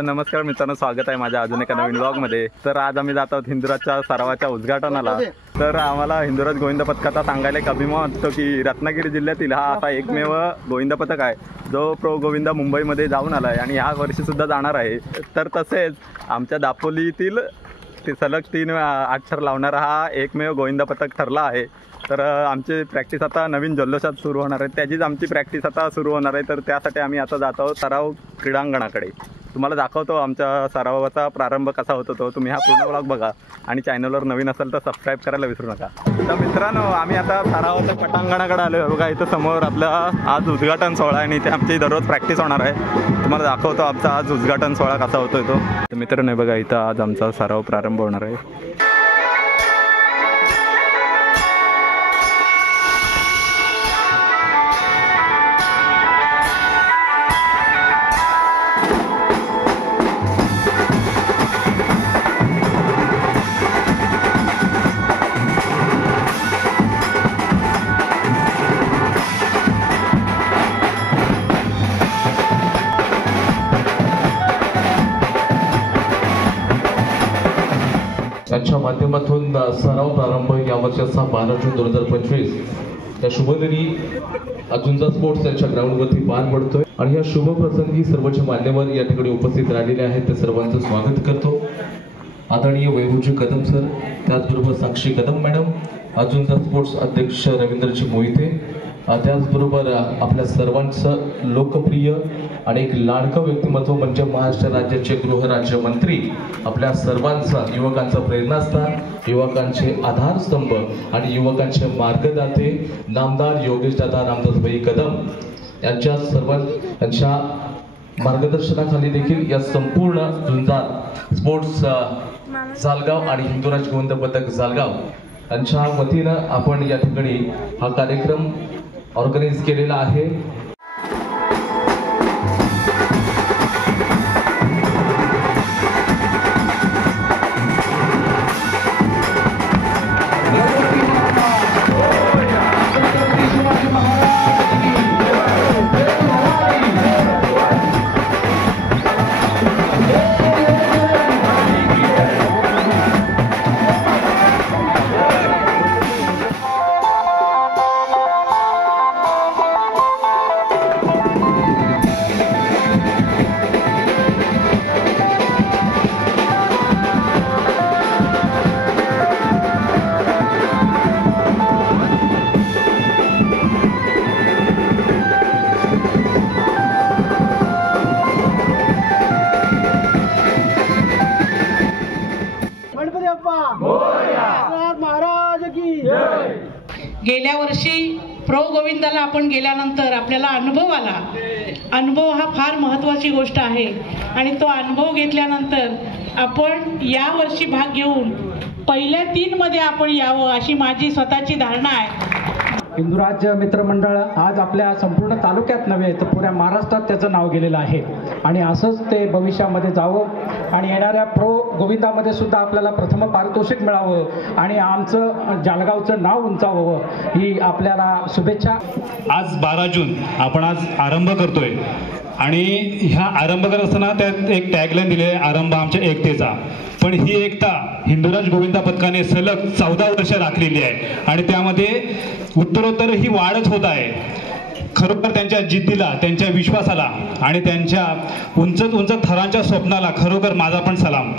तर नमस्कार मित्रांनो, स्वागत आहे माझ्या अजून एका नवीन व्लॉगमध्ये। तर आज आम्ही जात आहोत हिंदुराजच्या सरावाच्या उद्घाटनाला। तर आम्हाला हिंदुराज गोविंद पथकाचा सांगायला एक अभिमान वाटतो की रत्नागिरी जिल्ह्यातील हा असा एकमेव गोविंद पथक आहे जो प्रो गोविंद मुंबईमध्ये जाऊन आला आहे आणि ह्या वर्षीसुद्धा जाणार आहे। तर तसेच आमच्या दापोलीतील ते सलग 3 अक्षर लावणारा हा एकमेव गोविंद पथक ठरला आहे। तर आमची प्रॅक्टिस आता नवीन जल्लोषात सुरू होणार आहे, त्याचीच आमची प्रॅक्टिस आता सुरू होणार आहे। तर त्यासाठी आम्ही आता जात आहोत सराव क्रीडांगणाकडे। तुम्हाला दाखवतो आमच्या सरावाचा प्रारंभ कसा होतो तो। तुम्ही हा पूर्ण व्लॉग बघा आणि चॅनलवर नवीन असेल तर सबस्क्राईब करायला विसरू नका। तर मित्रांनो, आम्ही आता सरावाच्या पटांगणाकडे आलो आहे बघा। इथं समोर आपला आज उद्घाटन सोहळा आहे आणि इथे आमची दररोज प्रॅक्टिस होणार आहे। तुम्हाला दाखवतो आमचा आज उद्घाटन सोहळा कसा होतोय तो। तर मित्रांनो बघा, इथं आज आमचा सराव प्रारंभ होणार आहे। यांच्या माध्यमातून सराव प्रारंभ या वर्षाचा 12 जून 2025 या शुभदिनी अजुंजा स्पोर्ट्स यांच्या ग्राउंडवरती पार पडतोय आणि या शुभ प्रसंगी सर्वच मान्यवर या ठिकाणी उपस्थित राहिलेले आहेत। ते सर्वांचं स्वागत करतो। आदरणीय वैभवजी कदम सर, त्याचबरोबर साक्षी कदम मॅडम, अजुंजा स्पोर्ट्स अध्यक्ष रवींद्रजी मोहिते, त्याचबरोबर आपल्या सर्वांचं लोकप्रिय आणि एक लाडकं व्यक्तिमत्व म्हणजे महाराष्ट्र राज्याचे गृहराज्यमंत्री, आपल्या सर्वांचा युवकांचा प्रेरणास्थान, युवकांचे आधारस्तंभ आणि युवकांचे मार्गदाते नामदार योगेश दादा रामदासभाई कदम यांच्या मार्गदर्शनाखाली देखील या संपूर्ण झुंजार स्पोर्ट्स जालगाव आणि हिंदुराज गोविंद पथक जालगाव यांच्या वतीनं आपण या ठिकाणी हा कार्यक्रम ऑर्गनाइज केलेला आहे। गेल्या वर्षी प्रो गोविंदाला आपण गेल्यानंतर आपल्याला अनुभव आला। अनुभव हा फार महत्त्वाची गोष्ट आहे आणि तो अनुभव घेतल्यानंतर आपण या वर्षी भाग घेऊन पहिल्या 3 मध्ये आपण यावं अशी माझी स्वतःची धारणा आहे। हिंदुराज मित्रमंडळ आज आपल्या संपूर्ण तालुक्यात नव्हे तर पुऱ्या महाराष्ट्रात त्याचं नाव गेलेलं आहे आणि असंच ते भविष्यामध्ये जावं आणि येणाऱ्या प्रो गोविंदामध्ये सुद्धा आपल्याला प्रथम पारितोषिक मिळावं आणि आमचं जालगावचं नाव उंचावावं ही आपल्याला शुभेच्छा। आज 12 जून आपण आज आरंभ करतोय आणि ह्या आरंभ करत असताना त्यात एक टॅगलाईन दिली आहे, आरंभ आमच्या एकतेचा। पण ही एकता हिंदुराज गोविंदा पथकाने सलग 14 वर्ष राखलेली आहे आणि त्यामध्ये उत्तरोत्तर ही वाढच होत आहे। खरोखर त्यांच्या जिद्दीला, त्यांच्या विश्वासाला आणि त्यांच्या उंच उंच थरांच्या स्वप्नाला खरोखर माझा पण सलाम।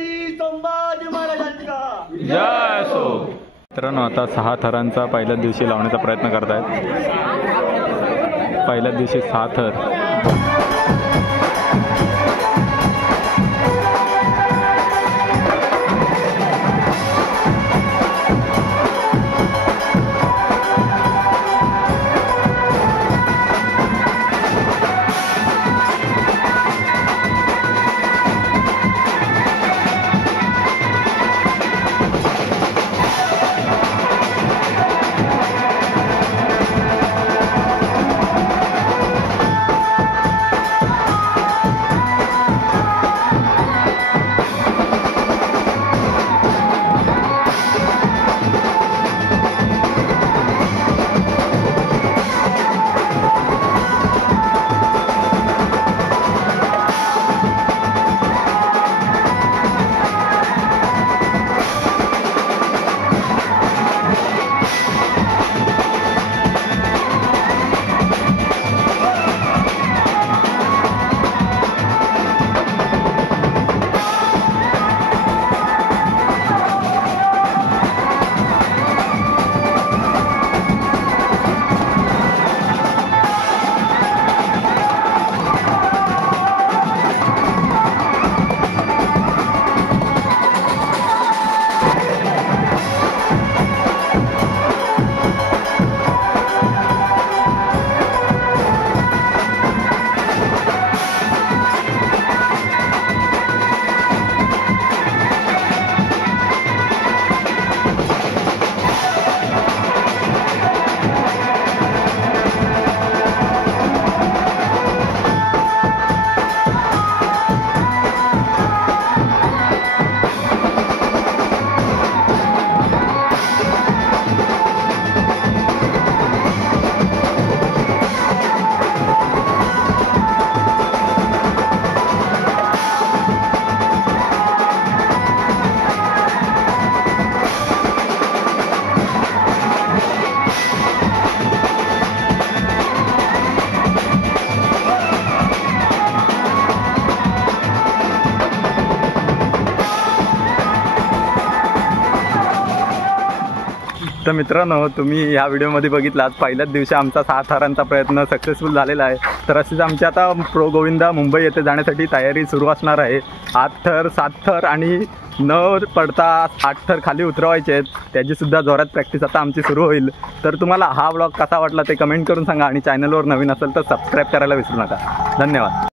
छत्रपती संभाजी महाराजांचा जय असो. मित्रांनो, आता 6 थरांचा पहिल्याच दिवशी लावण्याचा प्रयत्न करतायत. पहिल्याच दिवशी 6 थर. तर मित्रांनो, तुम्ही ह्या व्हिडिओमध्ये बघितलात पहिल्याच दिवशी आमचा 6 थरांचा प्रयत्न सक्सेसफुल झालेला आहे. तर अशीच आमची आता प्रो गोविंदा मुंबई येथे जाण्यासाठी तयारी सुरू असणार आहे. 8 थर 7 थर आणि न पडता 8 थर खाली उतरवायचे आहेत. त्याचीसुद्धा जोरात प्रॅक्टिस आता आमची सुरू होईल. तर तुम्हाला हा व्लॉग कसा वाटला ते कमेंट करून सांगा आणि चॅनलवर नवीन असेल तर सबस्क्राईब करायला विसरू नका. धन्यवाद.